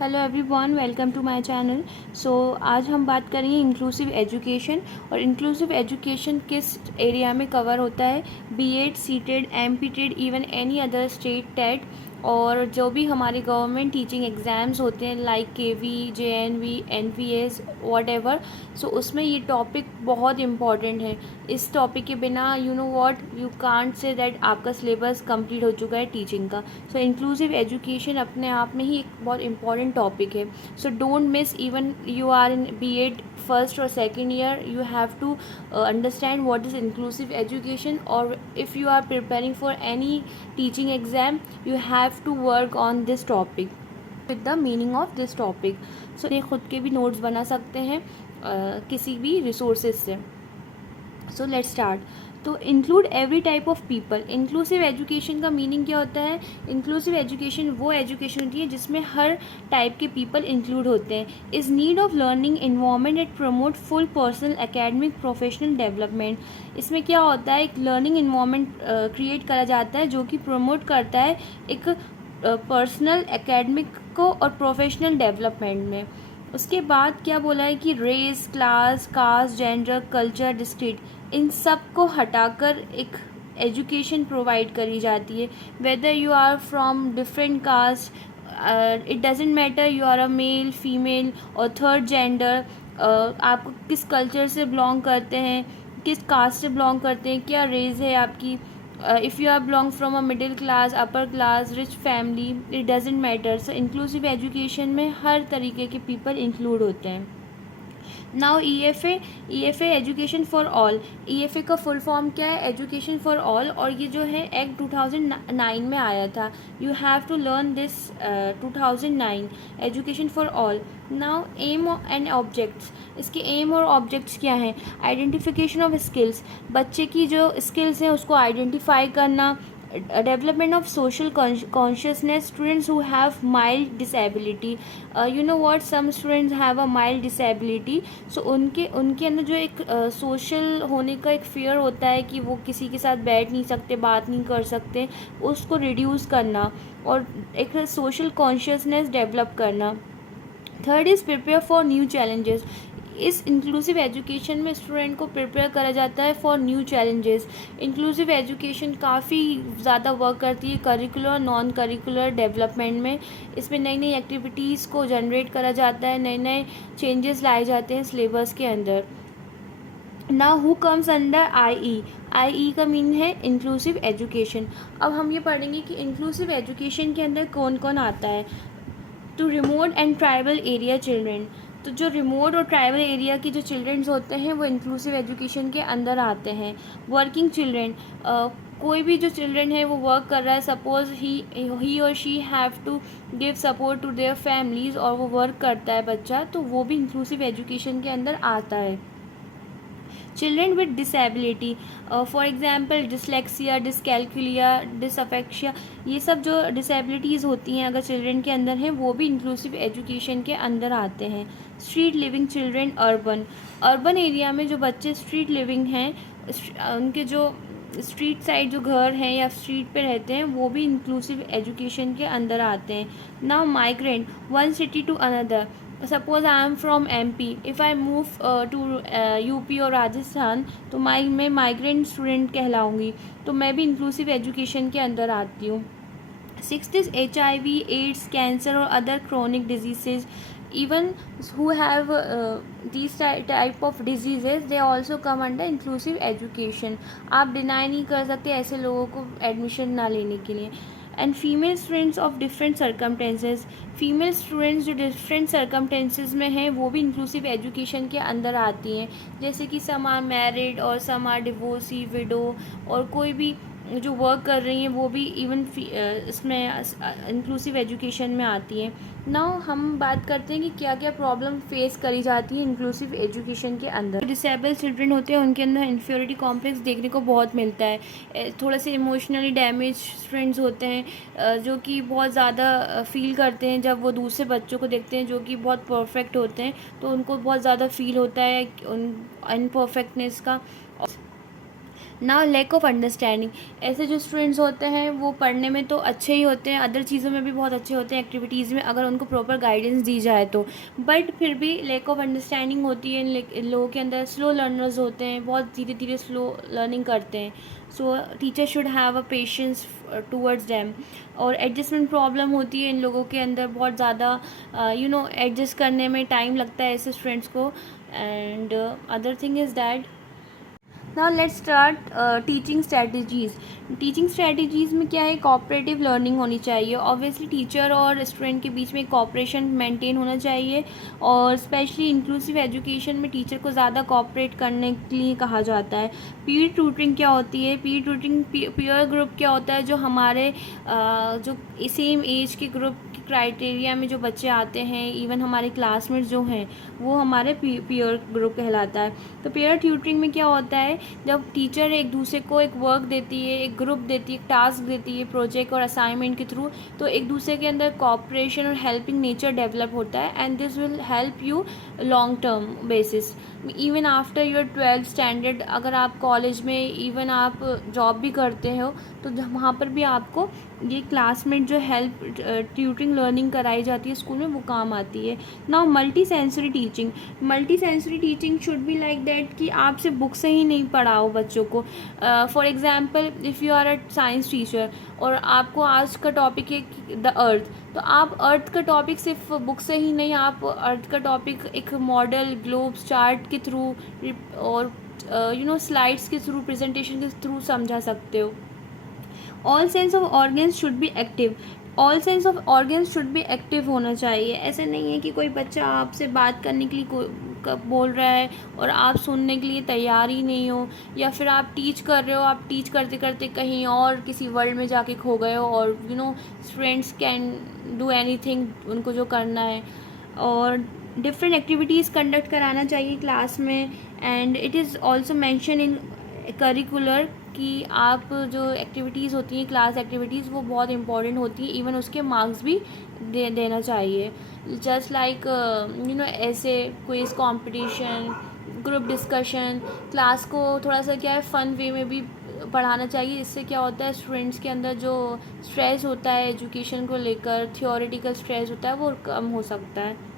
Hello everyone, welcome to my channel. आज हम बात करेंगे इंक्लूसिव एजुकेशन। और इंक्लूसिव एजुकेशन किस एरिया में कवर होता है? BEd, CTET, MPTET, even any other state TET, और जो भी हमारे गवर्नमेंट टीचिंग एग्ज़ाम्स होते हैं like KV, JNV, NPS, whatever. So उसमें ये टॉपिक बहुत इम्पॉर्टेंट है। इस टॉपिक के बिना you know what you can't say that आपका सिलेबस कंप्लीट हो चुका है टीचिंग का। सो इंक्लूसिव एजुकेशन अपने आप में ही एक बहुत इंपॉर्टेंट टॉपिक है। So don't miss, even you are in BEd first और second year, you have to understand what is inclusive education, or if you are preparing for any teaching exam, you have to work on this topic with the meaning of this topic. So ये खुद के भी notes बना सकते हैं किसी भी resources से। So let's start. तो include every type of people. Inclusive education का मीनिंग क्या होता है? इंक्लूसिव एजुकेशन वो एजुकेशन होती है जिसमें हर टाइप के पीपल इंक्लूड होते हैं। Is need of learning environment at promote full personal academic professional development. इसमें क्या होता है, एक लर्निंग इन्वायरमेंट क्रिएट करा जाता है जो कि प्रमोट करता है एक पर्सनल एकेडमिक को और प्रोफेशनल डेवलपमेंट में। उसके बाद क्या बोला है कि race, class, caste, gender, culture, district, इन सब को हटाकर एक एजुकेशन प्रोवाइड करी जाती है। Whether you are from different caste, it doesn't matter you are a male, female और थर्ड जेंडर, आप किस कल्चर से बिलोंग करते हैं, किस कास्ट से बिलोंग करते हैं, क्या रेस है आपकी, if you are belong from a middle class, upper class, rich family, it doesn't matter. So inclusive education में हर तरीके के people include होते हैं। Now E F A education for all. E F A का full form क्या है? Education for all. और ये जो है एक्ट 2009 में आया था। You have to learn this 2009, education for all. Now aim and objects. इसके एम और ऑब्जेक्ट्स क्या हैं? आइडेंटिफिकेशन ऑफ स्किल्स, बच्चे की जो स्किल्स हैं उसको आइडेंटिफाई करना। Development of social consciousness, students who have mild disability. You know what, some students have a mild disability. So उनके उनके अंदर जो एक सोशल होने का एक फियर होता है कि वो किसी के साथ बैठ नहीं सकते, बात नहीं कर सकते, उसको रिड्यूस करना और एक सोशल कॉन्शियसनेस डेवलप करना। Third is prepare for new challenges. इस इंक्लूसिव एजुकेशन में स्टूडेंट को प्रिपेयर करा जाता है for new challenges. Inclusive education काफ़ी ज़्यादा वर्क करती है करिकुलर नॉन करिकुलर डेवलपमेंट में। इसमें नई नई एक्टिविटीज़ को जनरेट करा जाता है, नए नए चेंजेस लाए जाते हैं सिलेबस के अंदर। नाउ हु कम्स अंडर आई का मीनिंग है इंक्लूसिव एजुकेशन। अब हम ये पढ़ेंगे कि इंक्लूसिव एजुकेशन के अंदर कौन कौन आता है। To remote and tribal area children. तो जो रिमोट और ट्राइबल एरिया के जो चिल्ड्रेंस होते हैं वो इंक्लूसिव एजुकेशन के अंदर आते हैं। वर्किंग चिल्ड्रेन, कोई भी जो चिल्ड्रेन है वो वर्क कर रहा है, सपोज ही और she have to give support to their families, और वो वर्क करता है बच्चा, तो वो भी इंक्लूसिव एजुकेशन के अंदर आता है। Children with disability, for example dyslexia, dyscalculia, dysphasia, ये सब जो डिसेबिलिटीज़ होती हैं अगर चिल्ड्रेन के अंदर हैं वो भी इंक्लूसिव एजुकेशन के अंदर आते हैं। Street living children, urban area में जो बच्चे स्ट्रीट लिविंग हैं, उनके जो स्ट्रीट साइड जो घर हैं या स्ट्रीट पे रहते हैं वो भी इंक्लूसिव एजुकेशन के अंदर आते हैं। Now migrant, one city to another. Suppose I am from MP, if I move to UP और राजस्थान, तो मैं माइग्रेंट स्टूडेंट कहलाऊँगी, तो मैं भी इंक्लूसिव एजुकेशन के अंदर आती हूँ। Sixth is HIV, AIDS, cancer और other chronic diseases. even who have these type of diseases, they also come under inclusive education. आप डिनाई नहीं कर सकते ऐसे लोगों को एडमिशन ना लेने के लिए। And female students of different circumstances, female students जो डिफरेंट सर्कमटेंसेज में हैं वो भी इंक्लूसिव एजुकेशन के अंदर आती हैं, जैसे कि सम आर मैरिड और सम आर डिवोर्सी, विडो, और कोई भी जो वर्क कर रही हैं वो भी इवन इसमें इंक्लूसिव एजुकेशन में आती हैं। नाउ हम बात करते हैं कि क्या क्या प्रॉब्लम फेस करी जाती है इंक्लूसिव एजुकेशन के अंदर। डिसेबल चिल्ड्रन होते हैं उनके अंदर इन्फ्योरिटी कॉम्प्लेक्स देखने को बहुत मिलता है। थोड़े से इमोशनली डैमेज स्टूडेंट्स होते हैं जो कि बहुत ज़्यादा फील करते हैं जब वो दूसरे बच्चों को देखते हैं जो कि बहुत परफेक्ट होते हैं, तो उनको बहुत ज़्यादा फील होता है उन अनपरफेक्टनेस का। नाउ लैक ऑफ अंडरस्टैंडिंग, ऐसे जो स्टूडेंट्स होते हैं वो पढ़ने में तो अच्छे ही होते हैं, अदर चीज़ों में भी बहुत अच्छे होते हैं, एक्टिविटीज़ में अगर उनको प्रॉपर गाइडेंस दी जाए तो, बट फिर भी लैक ऑफ अंडरस्टैंडिंग होती है इन लोगों के अंदर। स्लो लर्नर्स होते हैं, बहुत धीरे धीरे स्लो लर्निंग करते हैं। सो teacher should have a patience towards them. और एडजस्टमेंट प्रॉब्लम होती है इन लोगों के अंदर, बहुत ज़्यादा एडजस्ट करने में टाइम लगता है ऐसे स्टूडेंट्स को। And other thing is that now let's start teaching strategies. Teaching strategies में क्या है, कोऑपरेटिव लर्निंग होनी चाहिए। ऑब्वियसली टीचर और स्टूडेंट के बीच में कोऑपरेशन मेंटेन होना चाहिए, और स्पेशली इंक्लूसिव एजुकेशन में टीचर को ज़्यादा कोऑपरेट करने के लिए कहा जाता है। पीयर ट्यूटरिंग क्या होती है, पीयर ट्यूटरिंग पीयर ग्रुप क्या होता है, जो हमारे जो सेम एज के ग्रुप क्राइटेरिया में जो बच्चे आते हैं, इवन हमारे क्लासमेट्स जो हैं वो हमारे पीयर ग्रुप कहलाता है। तो पीयर ट्यूटरिंग में क्या होता है, जब टीचर एक दूसरे को एक वर्क देती है, एक ग्रुप देती है, एक टास्क देती है प्रोजेक्ट और असाइनमेंट के थ्रू, तो एक दूसरे के अंदर कोऑपरेशन और हेल्पिंग नेचर डेवलप होता है, and this will help you long term basis. Even after your 12th standard, अगर आप कॉलेज में इवन आप जॉब भी करते हो, तो वहाँ पर भी आपको ये क्लासमेट जो हेल्प ट्यूटरिंग लर्निंग कराई जाती है स्कूल में, वो काम आती है। Now multi sensory teaching, multi sensory teaching should be like that कि आप सिर्फ बुक से ही नहीं पढ़ाओ बच्चों को। For example, if you are a science teacher और आपको आज का टॉपिक है द अर्थ, तो आप अर्थ का टॉपिक सिर्फ बुक से ही नहीं, आप अर्थ का टॉपिक एक मॉडल, ग्लोब्स, चार्ट के थ्रू और स्लाइड्स के थ्रू, प्रेजेंटेशन के थ्रू समझा सकते हो। All sense of organs should be active, all sense of organs should be active होना चाहिए। ऐसे नहीं है कि कोई बच्चा आपसे बात करने के लिए बोल रहा है और आप सुनने के लिए तैयार ही नहीं हो, या फिर आप टीच कर रहे हो, आप टीच करते करते कहीं और किसी वर्ल्ड में जाके खो गए हो, और स्टूडेंट्स कैन डू एनीथिंग, उनको जो करना है। और डिफरेंट एक्टिविटीज़ कंडक्ट कराना चाहिए क्लास में, and it is also mention in curricular कि आप जो एक्टिविटीज़ होती हैं, क्लास एक्टिविटीज़, वो बहुत इंपॉर्टेंट होती हैं, इवन उसके मार्क्स भी देना चाहिए। जस्ट लाइक ऐसे quiz competition, group discussion, class को थोड़ा सा क्या है फ़न वे में भी पढ़ाना चाहिए। इससे क्या होता है, स्टूडेंट्स के अंदर जो स्ट्रेस होता है एजुकेशन को लेकर, थियोरेटिकल स्ट्रेस होता है, वो कम हो सकता है।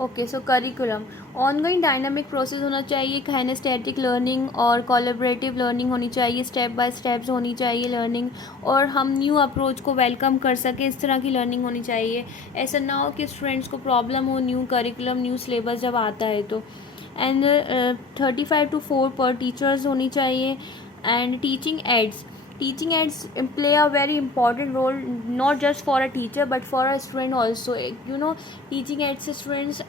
ओके, सो करिकुलम ऑनगोइंग डायनामिक प्रोसेस होना चाहिए, काइनेस्थेटिक लर्निंग और कोलैबोरेटिव लर्निंग होनी चाहिए, स्टेप बाय स्टेप्स होनी चाहिए लर्निंग, और हम न्यू अप्रोच को वेलकम कर सकें, इस तरह की लर्निंग होनी चाहिए। ऐसा ना हो कि स्टूडेंट्स को प्रॉब्लम हो न्यू करिकुलम, न्यू सिलेबस जब आता है तो। एंड 35 to 4 पर टीचर्स होनी चाहिए। And teaching aids play a very important role, not just for a teacher but for a student also। teaching aids से students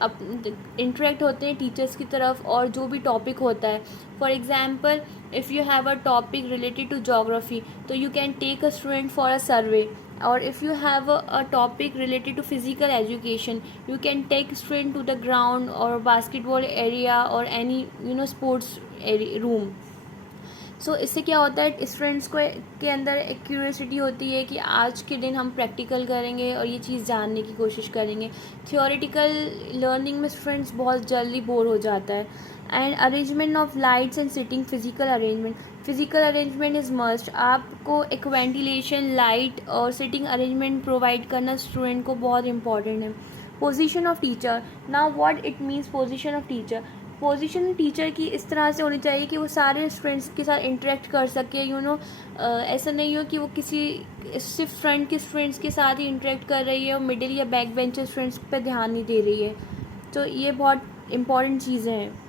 interact होते हैं टीचर्स की तरफ, और जो भी टॉपिक होता है, for example if you have a topic related to geography, तो you can take a student for a survey, और if you have a topic related to physical education, you can take student to the ground or basketball area or any sports room। सो इससे क्या होता है, students को के अंदर एक curiosity होती है कि आज के दिन हम प्रैक्टिकल करेंगे और ये चीज़ जानने की कोशिश करेंगे। थियोरेटिकल लर्निंग में स्टूडेंट्स बहुत जल्दी बोर हो जाता है। And arrangement of lights and sitting, physical arrangement is must. आपको एक वेंटिलेशन, लाइट और सिटिंग अरेंजमेंट प्रोवाइड करना स्टूडेंट को बहुत इंपॉर्टेंट है। Position of teacher, now what it means position of teacher. Position teacher की इस तरह से होनी चाहिए कि वो सारे स्टूडेंट्स के साथ इंटरेक्ट कर सके। ऐसा नहीं हो कि वो किसी सिर्फ फ्रंट के स्टूडेंट्स के साथ ही इंटरेक्ट कर रही है और मिडिल या बैक बेंचर स्टूडेंट्स पर ध्यान नहीं दे रही है। तो ये बहुत इंपॉर्टेंट चीज़ें हैं।